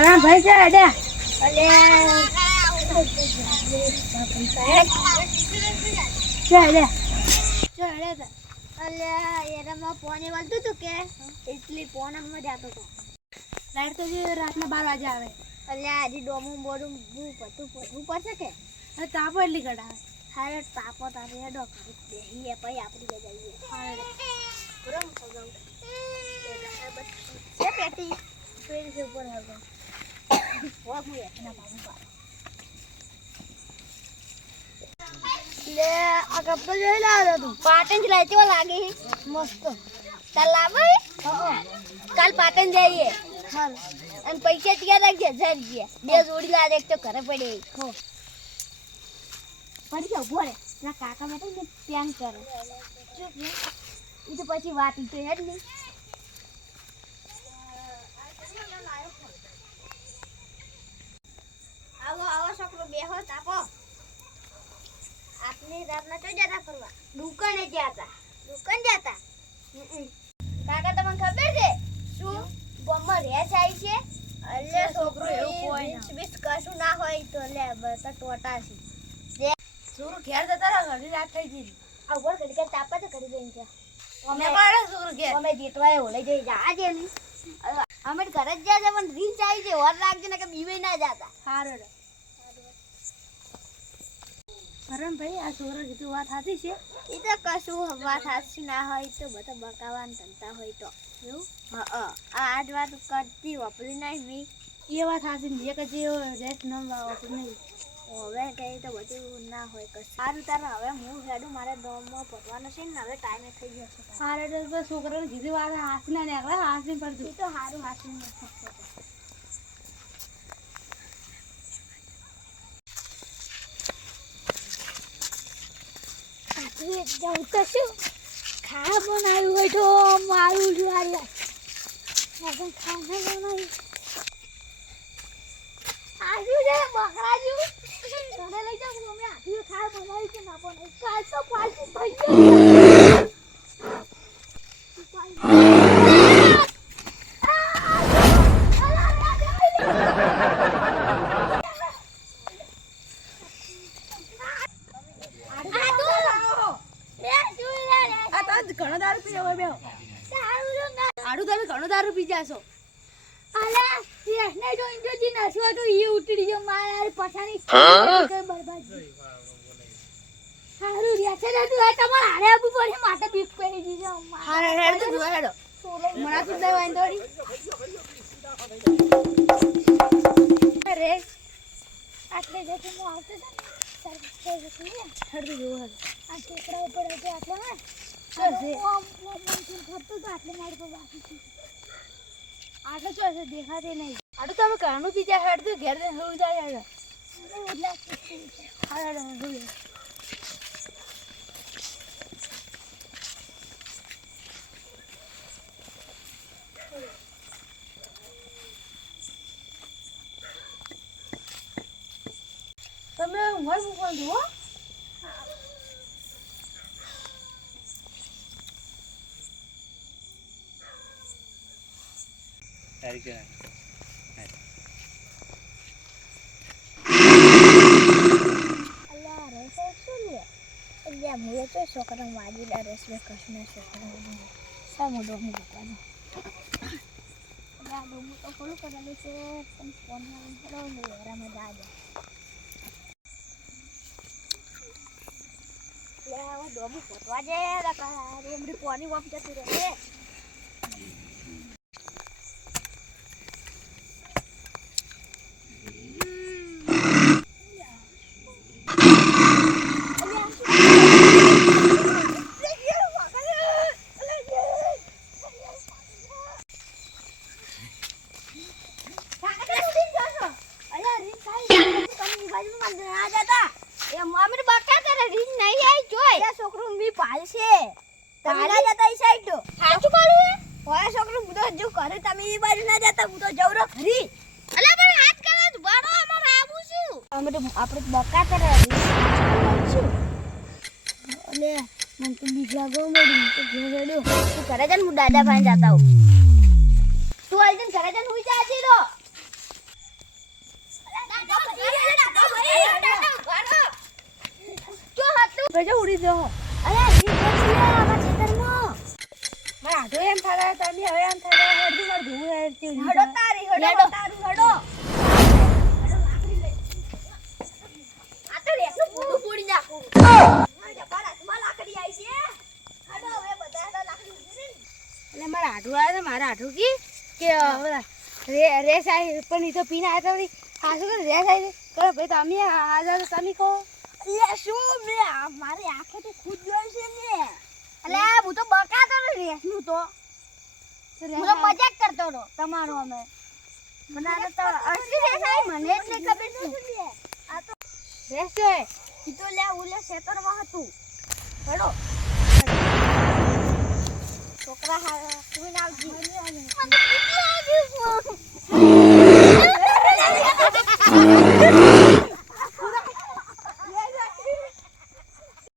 અરે ભાઈ છે અડે અલે ચાલે ચડે અલે એરામાં પાણી વાળતું હતું કે એટલી પોનામાં જાતો હતો. લાઈટ તો જે રાતના 12 વાગે આવે. અલે આજે ડોમું બોડું પતું પડશે કે અને તાપો એટલી કડાવે. હારે તાપો તારે હેડો કરી બેહીએ પછી આપણી જઈએ. હારે બરાબર સગાવ છે પેટી પેટી છે ઉપર હવે ઓ મુએ ના બાબુ પા લે આ કપડો જોઈ લાવ્યો તું પાટણ જ લાઈતો લાગી મસ્ત ચાલ લાવે કાલ પાટણ જઈએ હાલ અને પૈસા ત્યાં રાખજે 1000 રૂપિયા બે જોડી લાવે એક તો ઘરે પડે હો પડી જાવ બોલે ના કાકા માટે ને પ્યાન કરે એ તો પછી વાત તો હેડ નહીં આવો આવો છોકરો બેહો તાપો આપની રાતના તો જતા કરવા દુકાને જતા કાકા તમને ખબર છે શું ગોમમાં રે જાય છે અલે છોકરો એવું કોઈ બીસ કશું ના હોય તો લે બતા ટોટા છે છોકરો ઘેર જતા રહે ઘણી રાત થઈ ગઈ. આ ઉપર ઘડી કે તાપા તો કરી દઈ છે અમે પાડે છોકરો ઘેર અમે જીતવાય ઓલે જઈ જા જે ની અમે ઘરે જ જાય પણ રીલ ચાઈ છે ઓર રાખજે ને કે બીવે ના જાતા હારે અરે ભાઈ આ છોકરો કીધું વાત સાચી છે. એ તો કશું વાત હાસી ના હોય તો બધા બકાવાન ધંધા હોય તો એવું આજ વાત કરતી વાપરી નહીં મી એ વાત સાચી ને એક જે રેસ્ટ ન વાપર નહીં હવે કઈ તો બધું ના હોય કશું સારું તારે હવે હું હેડું મારે ગામમાં પહોંચવાનું છે ને હવે ટાઈમે થઈ ગયો છે હારે તો છોકરાને કીધું વાત હાસી ના નીકળે હાસી એ પડતું તો સારું હાસી નથી જાઉં તો શું ખા બનાવ્યું હોય તો મારું જ્વારી પણ ખાના બનાવ્યું આવ્યું છે બકરાજુ તને લઈ જાઉં અમે આવ્યું ખા બનાવ્યું છે ના પણ કાલ તો પાછી થઈ ગયું ઘણો દારૂ પી જાવ બે આડું તમે ઘણો દારૂ પી જાશો. અલા યસને જો ઇન્જોજી નસવા તો ઈ ઉતરી ગયો મારી પછાણી બરબાદ હારું રિયા છે તું આ તમાર હારે આબુ પડે માથે બીક પડી દીજો હારે હેડ તો જો હેડો મણા તું દે વાંધો રી અરે આટલે જે હું આવતો હતો હેડ તો જો હેડ આ ટેકરા ઉપર હતો આટલે ને છે ખતો તો આટલે મારી પર બાકી છે આટલે તો હશે દેખાતે નહીં. આડું તમે ઘણું પી જાય હેડ તો ઘેર હોઈ જાય હેડ હારે હોઈ તમે ઊંઘર મૂકવા દો તારી કે અલ્યા રેસ શું લે અલ્યા મુએ તો છોકરા વાજીલા રેસ મે કશું છોકરા સામો દો હું બતાનો અલ્યા હું તો ફોલો કરેલું છે પણ ફોન માં ફોલો લે એરામાં જાજે લે આ ડોબી ફોટવા જે રકા રેમડી પાણી વાપ જતી રહે આપણે બકા કરે શું અલે મને તો બીક લાગો મેડી તો ઘેર રેડ્યો તું ઘરે જન હું દાદા ભાઈ જાતા હું તું આઈ જન ઘરે જન હુઈ જાજી રો ગજો ઉડી જાઓ અરે ઈ પછી આવા ખેતરમાં મારા આઢો એમ થાય તમે હવે એમ થાય હરદી માર ધૂળ હેરતી હડો તારી હડો તારું હડો આ તો રેસું પૂરું પૂરી નાખું મારા બારામાં લાકડી આવી છે હડો હવે બધા લાકડી ઉડી એટલે મારા આઢું આવે ને મારા આઢું કે રેસ આવી પણ એ તો પીને આવ્યા વળી ખાસું કે રેસ આવી કરે ભાઈ તમે હાજર તમે કહો લે શું મે મારી આંખે તો ખુદ જોઈ છે ને અલે હું તો બકાતો ને રેસનું તો હું તો મજાક કરતો હતો તમારો અમે મને તો અસલી રેસ આવી મને જ નહીં ખબર છે આ તો રેસ જોઈએ ઈ તો લે ઓલે ખેતરમાં હતું હેડો છોકરા હા તું આવજી મને કેટલું આવ્યું